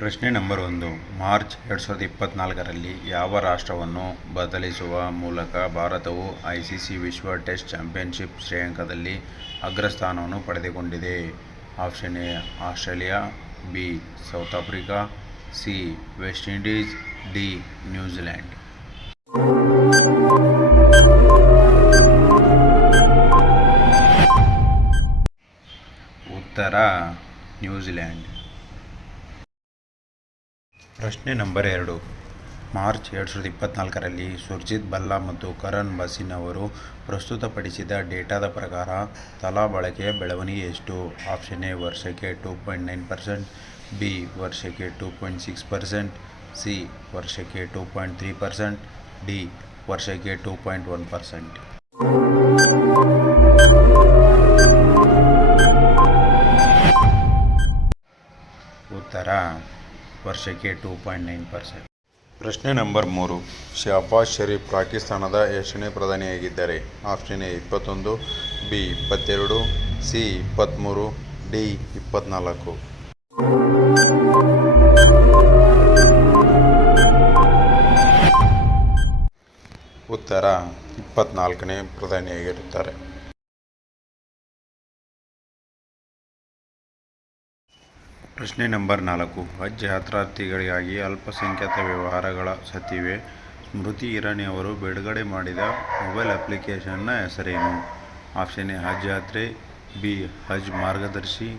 ಪ್ರಶ್ನೆ number 1. March 2024ರಲ್ಲಿ ಯಾವ ರಾಷ್ಟ್ರವನ್ನು ಬದಲಿಸುವ ಮೂಲಕ ಭಾರತವು ಐಸಿಸಿ ವಿಶ್ವ ಟೆಸ್ಟ್ ಚಾಂಪಿಯನ್ಶಿಪ್ ಶ್ರೇಯಾಂಕದಲ್ಲಿ ಅಗ್ರಸ್ಥಾನವನ್ನು ಪಡೆದುಕೊಂಡಿದೆ? Option A Australia, B South Africa, C West Indies, D New Zealand. ಉತ್ತರ ನ್ಯೂಜಿಲೆಂಡ್. ಪ್ರಶ್ನೆ ನಂಬರ್ 2. ಮಾರ್ಚ್ 2024ರಲ್ಲಿ ಸುರ್ಜಿತ್ ಭಲ್ಲಾ ಮತ್ತು ಕರಣ್ ಬಸಿನ್ ಅವರು ಪ್ರಸ್ತುತಪಡಿಸಿದ ಡೇಟಾದ ಪ್ರಕಾರ ತಲಾ ಬಳಕೆಯ ಬೆಳವಣಿಗೆ ಎಷ್ಟು? ಆಪ್ಷನ್ ಎ ವರ್ಷಕ್ಕೆ 2.9%, ಬಿ ವರ್ಷಕ್ಕೆ 2.6%, ಸಿ ವರ್ಷಕ್ಕೆ 2.3%, ಡಿ ವರ್ಷಕ್ಕೆ 2.1%. ಉತ್ತರ ವರ್ಷಕ್ಕೆ 2.9%. ಪ್ರಶ್ನೆ ನಂಬರ್ 3. ಶಹಬಾಜ್ ಷರೀಫ್ ಪಾಕಿಸ್ತಾನದ ಎಷ್ಟನೇ ಪ್ರಧಾನಿಯಾಗಿದ್ದಾರೆ? Option A 21, B 22, C 23, D 24. ಉತ್ತರ 24ನೇ ಪ್ರಧಾನಿಯಾಗಿರುತ್ತಾರೆ. ಪ್ರಶ್ನೆ ನಂಬರ್ 4. ಹಜ್ ಯಾತ್ರಾರ್ಥಿಗಳಿಗಾಗಿ ಅಲ್ಪಸಂಖ್ಯಾತ ವ್ಯವಹಾರಗಳ ಸಚಿವೆ ಸ್ಮೃತಿ ಇರಾನಿ ಅವರು ಬಿಡುಗಡೆ ಮಾಡಿದ ಮೊಬೈಲ್ ಅಪ್ಲಿಕೇಶನ್ನ ಹೆಸರೇನು? ಆಪ್ಷನ್ ಎ ಹಜ್ ಯಾತ್ರೆ, ಬಿ ಹಜ್ ಮಾರ್ಗದರ್ಶಿ,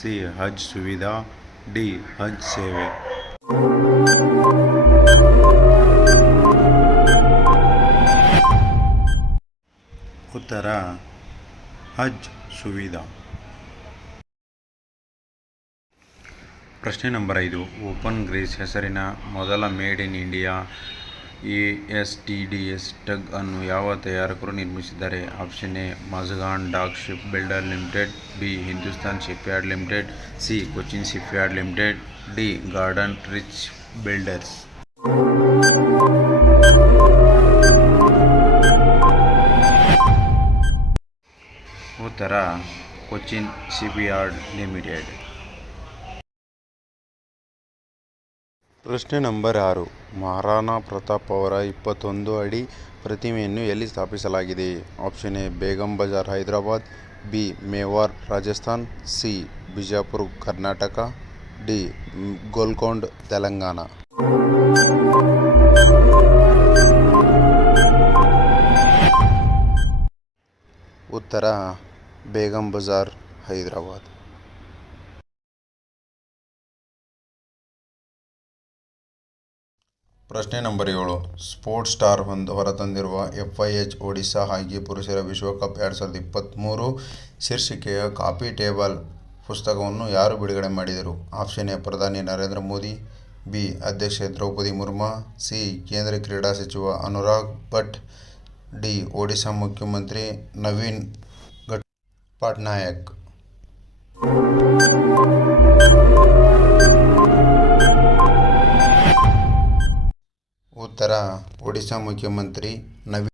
ಸಿ ಹಜ್ ಸುವಿಧಾ, ಡಿ ಹಜ್ ಸೇವೆ. ಉತ್ತರ ಹಜ್ ಸುವಿಧಾ. ಪ್ರಶ್ನೆ ನಂಬರ್ 5. ಓಪನ್ ಗ್ರೇಸ್ ಹೆಸರಿನ ಮೊದಲ made in India ASTDS tug ಅನ್ನು ಯಾವ ತಯಾರಕರು ನಿರ್ಮಿಸಿದ್ದಾರೆ? Option A Mazagon Dock Ship Builder Limited, B Hindustan Shipyard Limited, C Cochin Shipyard Limited, D Garden Reach Builders. ಉತ್ತರ ಕೊಚ್ಚಿನ್ ಶಿಪ್ಯಾರ್ಡ್ ಲಿಮಿಟೆಡ್. ಪ್ರಶ್ನೆ ನಂಬರ್ 6. ಮಹಾರಾಣಾ ಪ್ರತಾಪ್ ಅವರ 21 ಅಡಿ ಪ್ರತಿಮೆಯನ್ನು ಎಲ್ಲಿ ಸ್ಥಾಪಿಸಲಾಗಿದೆ? Option A Begum Bazar Hyderabad, B Mewar Rajasthan, C Bijapur Karnataka, D Golconda Telangana. ಉತ್ತರ ಬೇಗಂ ಬಜಾರ್ ಹೈದರಾಬಾದ್. ಪ್ರಶ್ನೆ number 7. Sports star ಹೊರತಂದಿರುವ FIH Odisha ಹಾಕಿ ಪುರುಷರ ವಿಶ್ವಕಪ್ 2023 ಶೀರ್ಷಿಕೆಯ ಕಾಫಿ ಟೇಬಲ್ ಪುಸ್ತಕವನ್ನು ಯಾರು ಬಿಡುಗಡೆ ಮಾಡಿದರು? ಆಪ್ಷನ್ ಎ ಪ್ರಧಾನಿ ನರೇಂದ್ರ ಮೋದಿ, ಬಿ ಅಧ್ಯಕ್ಷೆ ದ್ರೌಪದಿ ಮುರ್ಮು, ಸಿ ಕೇಂದ್ರ ಕ್ರೀಡಾ ಸಚಿವ ಅನುರಾಗ್ ಭಟ್, ಡಿ ಒಡಿಶಾ ಮುಖ್ಯಮಂತ್ರಿ ನವೀನ್ ಪಟ್ನಾಯಕ್. ಉತ್ತರ ಒಡಿಶಾ ಮುಖ್ಯಮಂತ್ರಿ ನವೀನ್